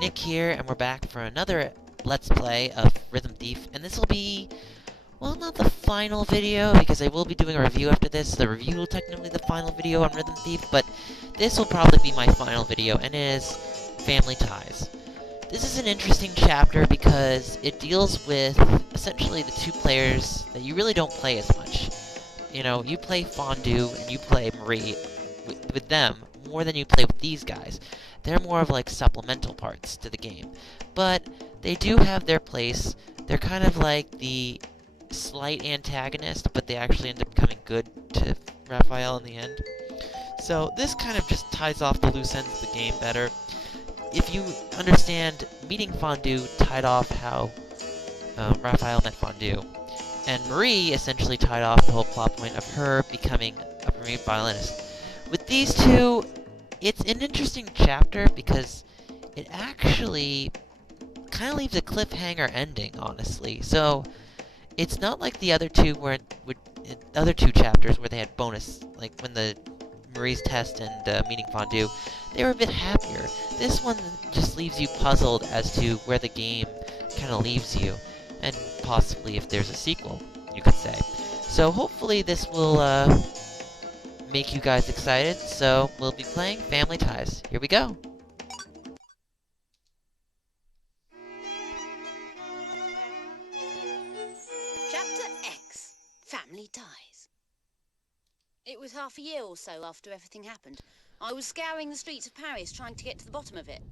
Nick here, and we're back for another Let's Play of Rhythm Thief, and this will be, well, not the final video, because I will be doing a review after this. The review will technically be the final video on Rhythm Thief, but this will probably be my final video, and it is Family Ties. This is an interesting chapter because it deals with, essentially, the two players that you really don't play as much. You know, you play Fondue, and you play Marie with them more than you play with these guys. They're more of like supplemental parts to the game, but they do have their place. They're kind of like the slight antagonist, but they actually end up becoming good to Raphael in the end. So this kind of just ties off the loose ends of the game better. If you understand, meeting Fondue tied off how Raphael met Fondue, and Marie essentially tied off the whole plot point of her becoming a premier violinist. With these two, it's an interesting chapter because it actually kind of leaves a cliffhanger ending, honestly. So it's not like the other two other two chapters where they had bonus, like when the Marie's test and meeting Fondue, they were a bit happier. This one just leaves you puzzled as to where the game kind of leaves you, and possibly if there's a sequel, you could say. So hopefully this will make you guys excited, so we'll be playing Family Ties. Here we go! Chapter X, Family Ties. It was half a year or so after everything happened. I was scouring the streets of Paris trying to get to the bottom of it.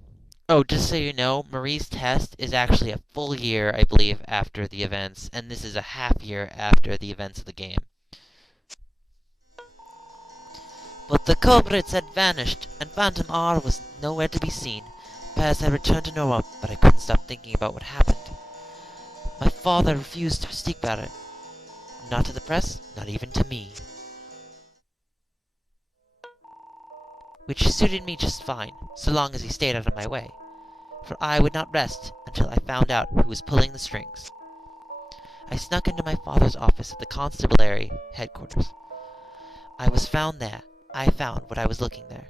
Oh, just so you know, Marie's test is actually a full year, I believe, after the events, and this is a half year after the events of the game. But the culprits had vanished, and Phantom R was nowhere to be seen. Paz had returned to normal, but I couldn't stop thinking about what happened. My father refused to speak about it. Not to the press, not even to me. Which suited me just fine, so long as he stayed out of my way. For I would not rest until I found out who was pulling the strings. I snuck into my father's office at the constabulary headquarters. I was found there. I found what I was looking there.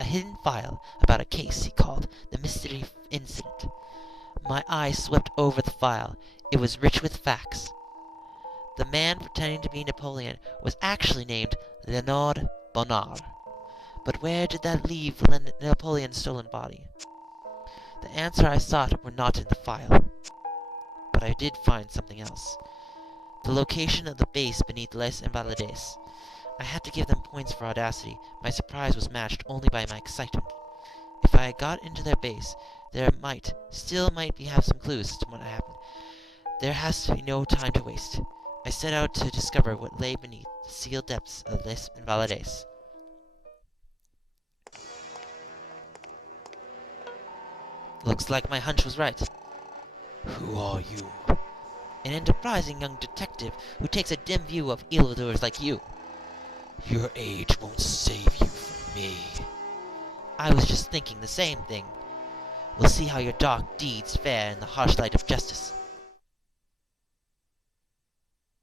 A hidden file about a case he called the Mystery Incident. My eyes swept over the file. It was rich with facts. The man pretending to be Napoleon was actually named Leonard Bonnard. But where did that leave Napoleon's stolen body? The answer I sought were not in the file. But I did find something else. The location of the base beneath Les Invalides. I had to give them points for audacity. My surprise was matched only by my excitement. If I had got into their base, there might have some clues to what happened. There has to be no time to waste. I set out to discover what lay beneath the sealed depths of Les Invalides. Looks like my hunch was right. Who are you? An enterprising young detective who takes a dim view of evildoers like you. Your age won't save you from me. I was just thinking the same thing. We'll see how your dark deeds fare in the harsh light of justice.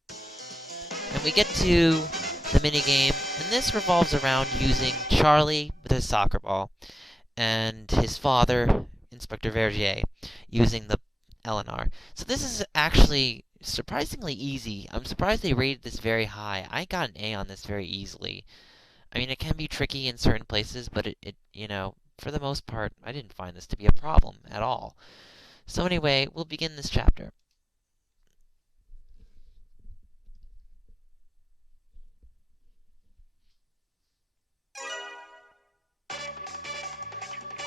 And we get to the minigame, and this revolves around using Charlie with his soccer ball, and his father, Inspector Vergier, using the LNR. So this is actually surprisingly easy. I'm surprised they rated this very high. I got an A on this very easily. I mean, it can be tricky in certain places, but it you know, for the most part, I didn't find this to be a problem at all. So anyway, we'll begin this chapter.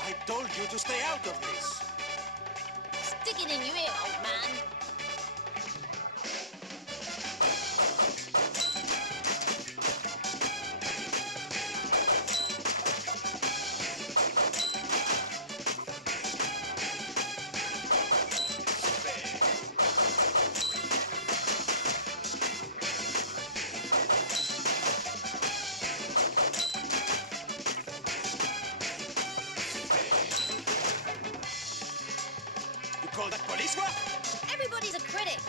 I told you to stay out of this. Stick it in your ear, old man. You call that police work? Everybody's a critic.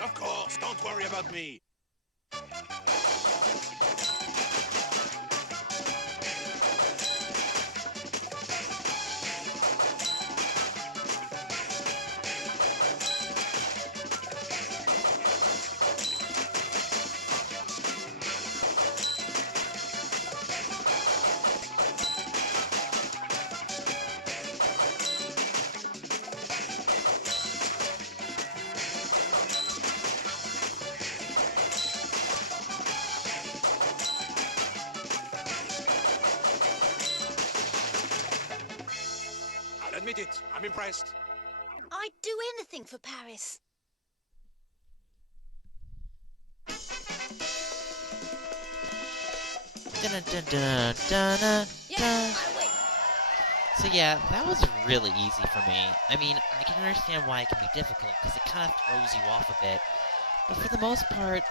Of course, don't worry about me. I'll admit it, I'm impressed. I'd do anything for Paris. Dun-dun-dun-dun-dun-dun. Yeah, I win. So yeah, that was really easy for me. I mean, I can understand why it can be difficult, because it kind of throws you off a bit. But for the most part,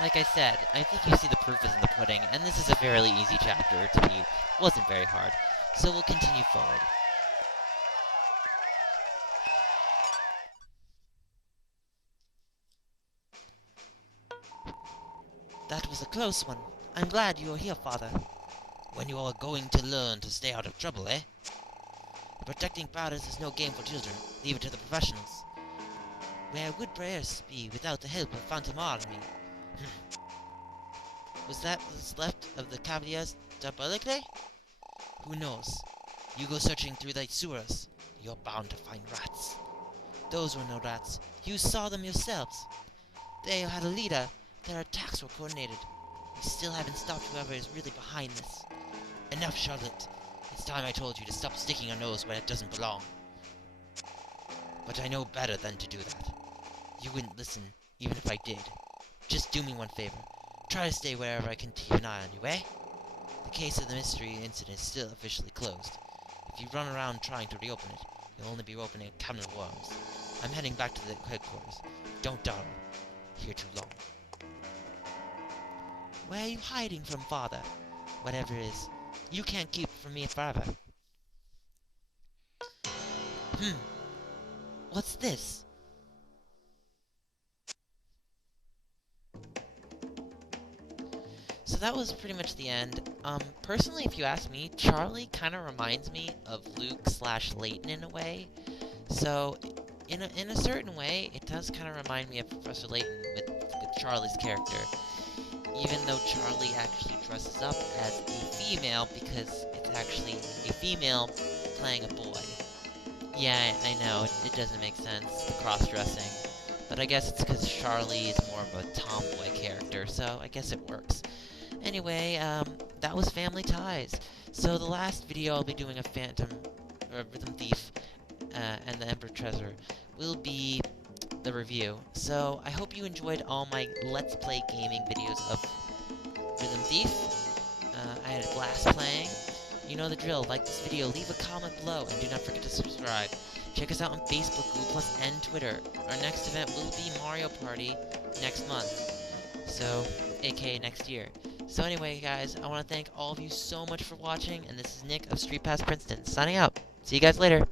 like I said, I think you see the proof is in the pudding, and this is a fairly easy chapter to beat. Wasn't very hard. So we'll continue forward. That was a close one. I'm glad you are here, Father. When you are going to learn to stay out of trouble, eh? Protecting Paris is no game for children. Leave it to the professionals. Where would Paris be without the help of Phantom Army? Was that what's left of the Cavaliers Diabolically? Who knows? You go searching through the sewers. You're bound to find rats. Those were no rats. You saw them yourselves. They had a leader. Their attacks were coordinated. We still haven't stopped whoever is really behind this. Enough, Charlotte. It's time I told you to stop sticking your nose where it doesn't belong. But I know better than to do that. You wouldn't listen, even if I did. Just do me one favor. Try to stay wherever I can keep an eye on you, eh? The case of the mystery incident is still officially closed. If you run around trying to reopen it, you'll only be opening a can of worms. I'm heading back to the headquarters. Don't dawdle. Here too long. Where are you hiding from, Father? Whatever it is, you can't keep it from me forever. What's this? So that was pretty much the end. Personally, if you ask me, Charlie kind of reminds me of Luke/Layton in a way. So, in a certain way, it does kind of remind me of Professor Layton with Charlie's character. Even though Charlie actually dresses up as a female because it's actually a female playing a boy. Yeah, I know, it doesn't make sense, the cross-dressing. But I guess it's because Charlie is more of a tomboy character, so I guess it works. Anyway, that was Family Ties. So the last video I'll be doing of Rhythm Thief, and the Emperor Treasure will be the review. So I hope you enjoyed all my Let's Play gaming videos of Rhythm Thief. I had a blast playing. You know the drill. Like this video, leave a comment below, and do not forget to subscribe. Check us out on Facebook, Google+, and Twitter. Our next event will be Mario Party next month. So, aka next year. So anyway, guys, I want to thank all of you so much for watching, and this is Nick of StreetPass Princeton, signing out. See you guys later.